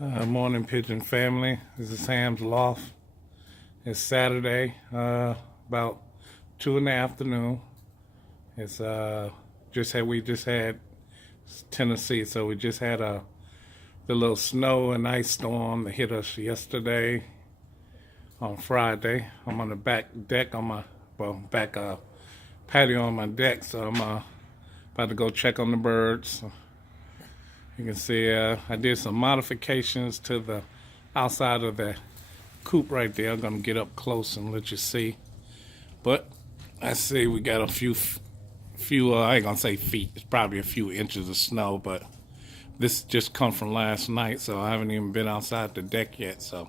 Morning, pigeon family. This is Sam's Loft. It's Saturday, about 2 in the afternoon. It's we just had Tennessee, so we just had the little snow and ice storm that hit us yesterday on Friday. I'm on the back deck on my back patio on my deck, so I'm about to go check on the birds. You can see I did some modifications to the outside of the coop right there. I'm gonna get up close and let you see. But I see we got a few I ain't gonna say feet. It's probably a few inches of snow, but this just come from last night, so I haven't even been outside the deck yet. So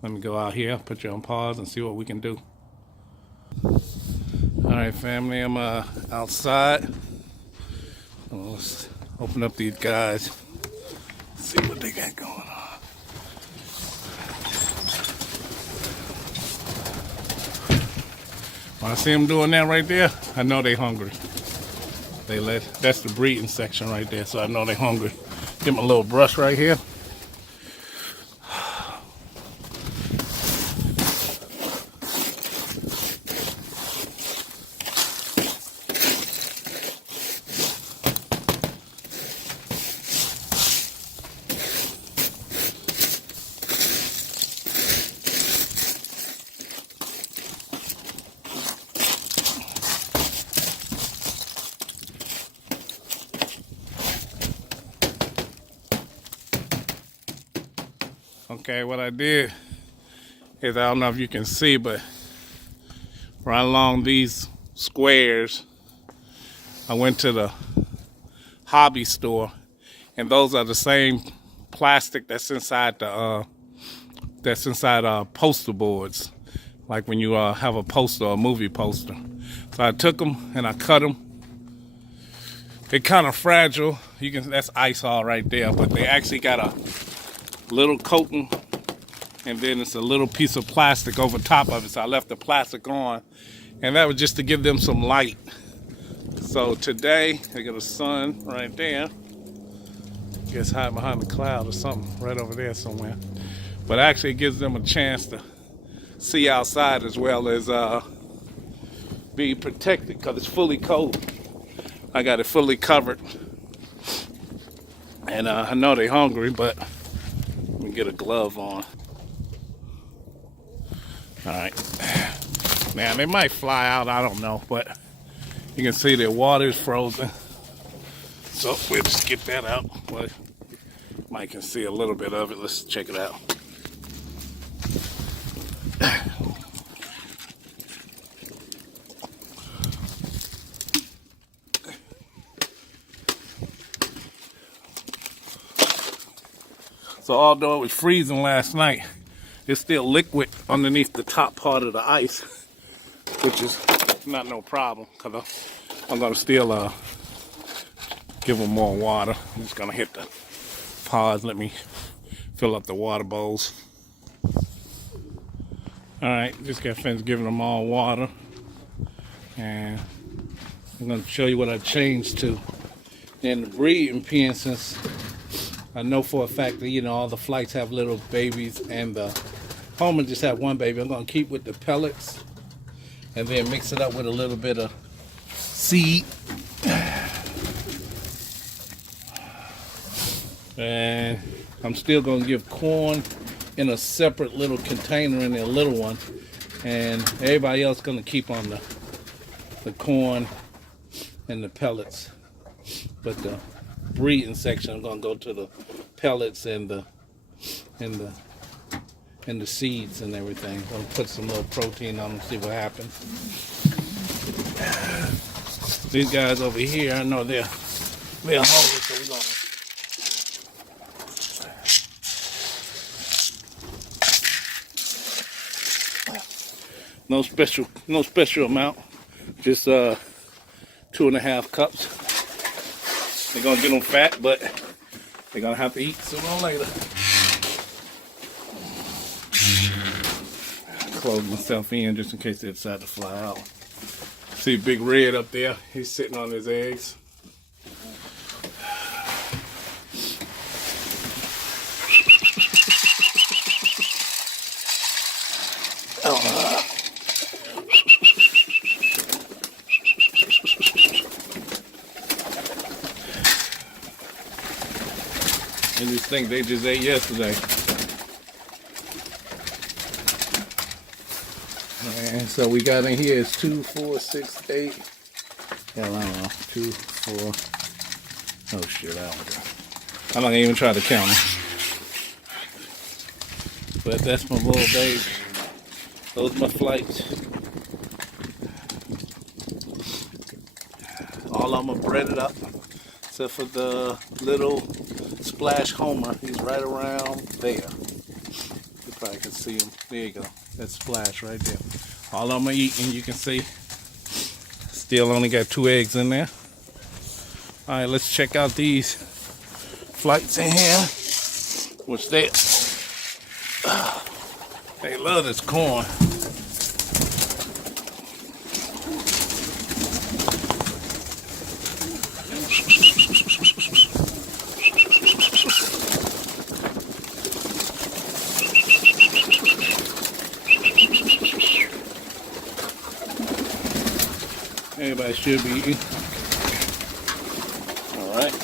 let me go out here, put you on pause, and see what we can do. All right, family, I'm outside. Let's open up these guys. See what they got going on. When I see them doing that right there, I know they hungry. That's the breeding section right there, so I know they hungry. Give them a little brush right here. Okay, what I did is, I don't know if you can see, but right along these squares, I went to the hobby store, and those are the same plastic that's inside the poster boards, like when you have a poster or a movie poster. So I took them and I cut them. They're kind of fragile. That's ice all right there, but they actually got a little coating, and then it's a little piece of plastic over top of it, so I left the plastic on, and that was just to give them some light. So today they got a sun right there, gets hiding behind the cloud or something right over there somewhere, but actually it gives them a chance to see outside as well as be protected, because it's fully cold. I got it fully covered, and I know they're hungry, but let me get a glove on. All right. Now, they might fly out, I don't know, but you can see the water is frozen. So we'll just get that out. Well, you might can see a little bit of it. Let's check it out. So although it was freezing last night, it's still liquid underneath the top part of the ice, which is not no problem, because I'm going to still give them more water. I'm just going to hit the pause. Let me fill up the water bowls. All right, just got finished giving them all water. And I'm going to show you what I changed to. In the breeding pen, since I know for a fact that, all the flights have little babies, and the Homer just have one baby. I'm going to keep with the pellets and then mix it up with a little bit of seed. And I'm still going to give corn in a separate little container in their little one. And everybody else going to keep on the corn and the pellets. But the breeding section, I'm going to go to the pellets and the seeds and everything. I'm going to put some little protein on them, see what happens. These guys over here, I know they're hungry, so we're going to no special amount, just 2.5 cups. They're gonna get them fat, but they're gonna have to eat sooner or later. Close myself in just in case they decide to fly out. See Big Red up there, he's sitting on his eggs. And just think they just ate yesterday. And so we got in here is 2, 4, 6, 8. Yeah, I don't know. 2, 4. Oh shit, I don't know. I'm not gonna even try to count them. But that's my little baby. Those are my flights. All of them are breaded up, except for the little Splash Homer. He's right around there. You probably can see him. There you go. That's Splash right there. All of them are eating, you can see. Still only got 2 eggs in there. All right, let's check out these flights in here. Which they love this corn. Everybody should be eating. All right.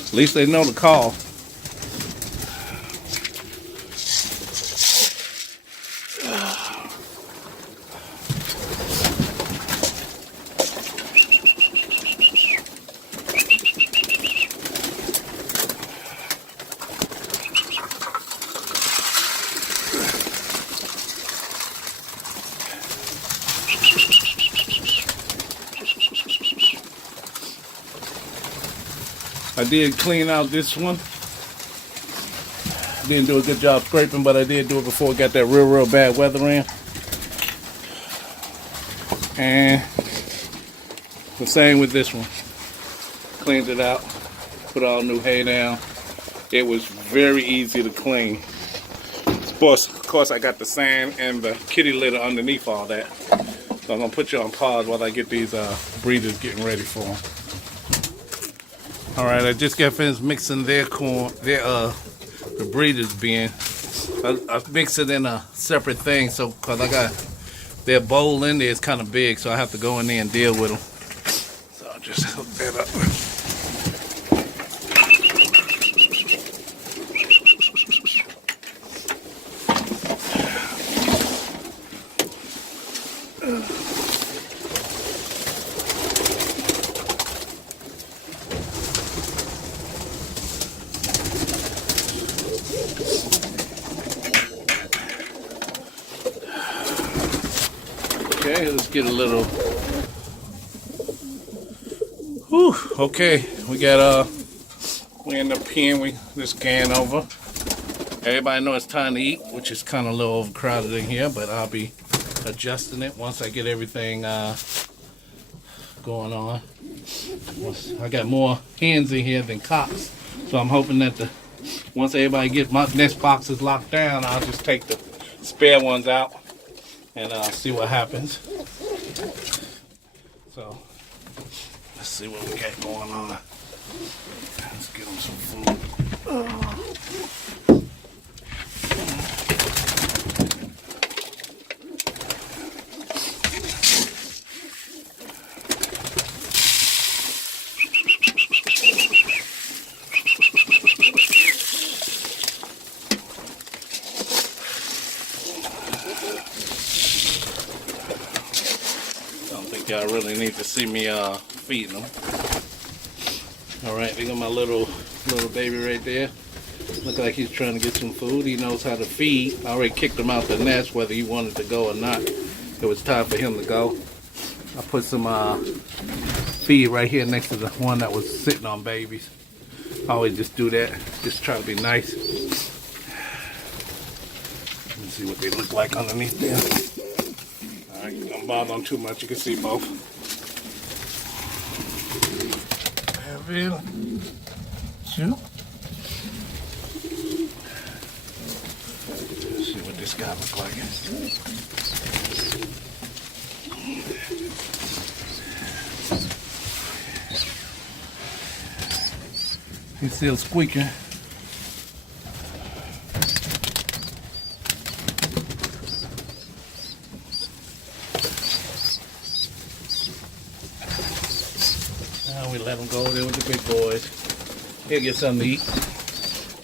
At least they know the call. I did clean out this one. Didn't do a good job scraping, but I did do it before it got that real bad weather in. And the same with this one. Cleaned it out, put all new hay down. It was very easy to clean. Of course, I got the sand and the kitty litter underneath all that. So I'm gonna put you on pause while I get these breeders getting ready for them. All right, I just got finished mixing their corn, the breeders bin. I mixed it in a separate thing, so cause I got their bowl in there is kind of big, so I have to go in there and deal with them. So I'll just hook that up. Okay, let's get a little. Whew, okay, we got we end up peeing. We just can over. Everybody know it's time to eat, which is kind of a little overcrowded in here, but I'll be adjusting it once I get everything going on. I got more hens in here than cocks, so I'm hoping that once everybody gets my nest boxes locked down, I'll just take the spare ones out and see what happens. So let's see what we got going on. Let's get them some food. Y'all really need to see me feeding them. All right, they got my little baby right there. Look like he's trying to get some food. He knows how to feed. I already kicked him out the nest, whether he wanted to go or not. It was time for him to go. I put some feed right here next to the one that was sitting on babies. I always just do that, just try to be nice. Let's see what they look like underneath there. Don't bother them too much. You can see both. Shoot. Let's see what this guy looks like. He's still squeaking. and we let him go over there with the big boys. He'll get something to eat.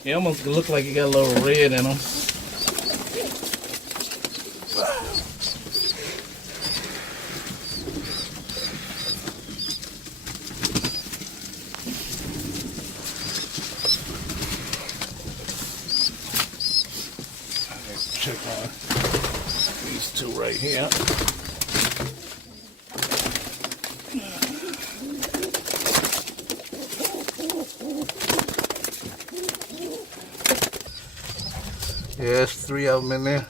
He almost look like he got a little red in him. Check on these two right here. Yeah, there's 3 of them in there.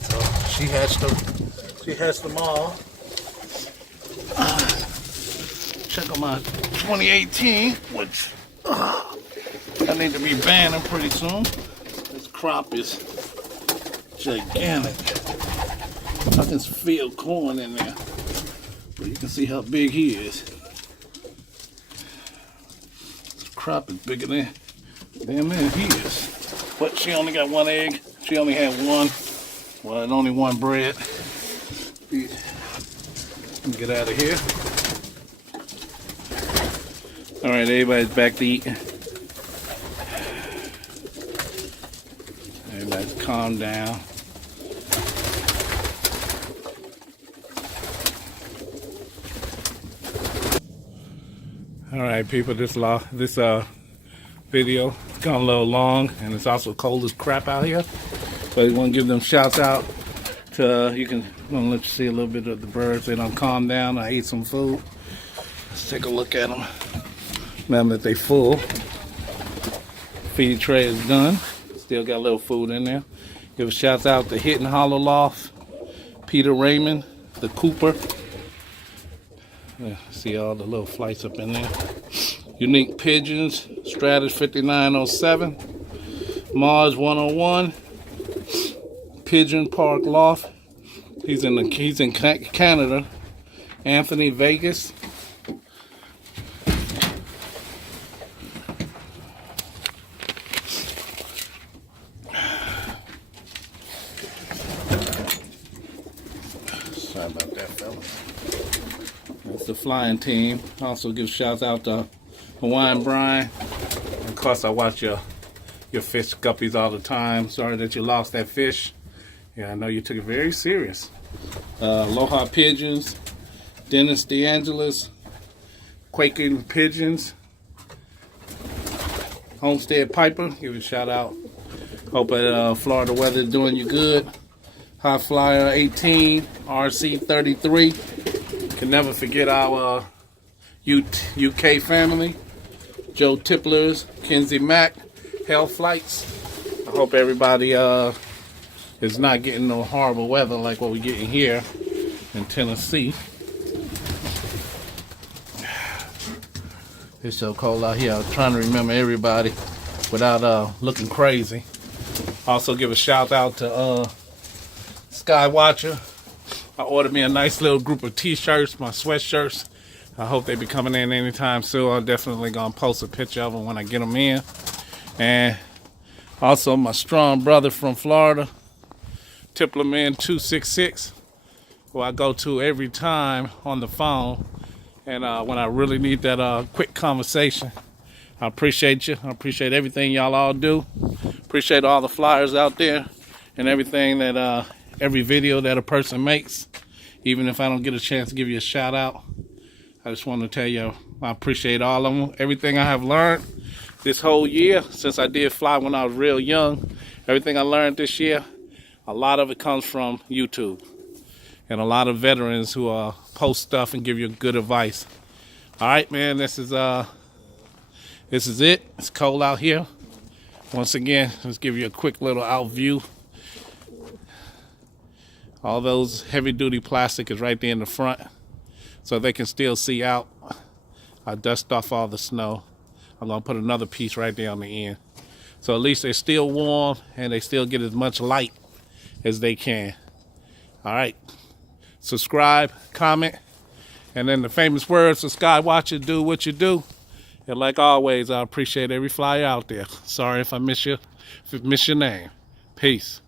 So she hatched them all. Check on my 2018, which I need to be banning pretty soon. This crop is gigantic. I can feel corn in there, but you can see how big he is. This crop is bigger than he is. But she only got 1 egg. She only had 1. Well, and only 1 bread. Let me get out of here. All right, everybody's back to eating. Everybody's calmed down. All right, people, this video has gone a little long, and it's also cold as crap out here. But I want to give them shouts out to, I'm gonna let you see a little bit of the birds. They don't calm down. I ate some food. Let's take a look at them. Remember that they full. Feed tray is done. Still got a little food in there. Give a shout out to Hidden Hollow Loft, Peter Raymond, the Cooper. Yeah, see all the little flights up in there. Unique Pigeons, Stratus 5907, Mars 101, Pigeon Park Loft. He's in Canada. Anthony Vegas. Sorry about that, fella. That's the flying team. Also give shouts out to Hawaiian Brian. Of course, I watch your fish guppies all the time. Sorry that you lost that fish. Yeah, I know you took it very serious. Aloha Pigeons, Dennis DeAngelis, Quaking Pigeons, Homestead Piper. Give a shout out. Hope that Florida weather is doing you good. High Flyer 18, RC 33. Can never forget our UK family. Joe Tipplers, Kenzie Mack, Hell Flights. I hope everybody is not getting no horrible weather like what we're getting here in Tennessee. It's so cold out here. I was trying to remember everybody without looking crazy. Also give a shout out to Skywatcher. I ordered me a nice little group of t-shirts, my sweatshirts. I hope they be coming in anytime soon. I'm definitely going to post a picture of them when I get them in. And also my strong brother from Florida, Tipplerman 266, who I go to every time on the phone. And when I really need that quick conversation, I appreciate you. I appreciate everything y'all all do. Appreciate all the flyers out there and everything that, every video that a person makes. Even if I don't get a chance to give you a shout out, I just want to tell you I appreciate all of them. Everything I have learned this whole year, since I did fly when I was real young, everything I learned this year, a lot of it comes from YouTube. And a lot of veterans who post stuff and give you good advice. All right, man, this is it. It's cold out here. Once again, let's give you a quick little out view. All those heavy-duty plastic is right there in the front, so they can still see out. I dust off all the snow. I'm gonna put another piece right there on the end, so at least they're still warm and they still get as much light as they can. All right, subscribe, comment, and then the famous words of Skywatcher: do what you do. And like always, I appreciate every flyer out there. Sorry if I miss your name. Peace.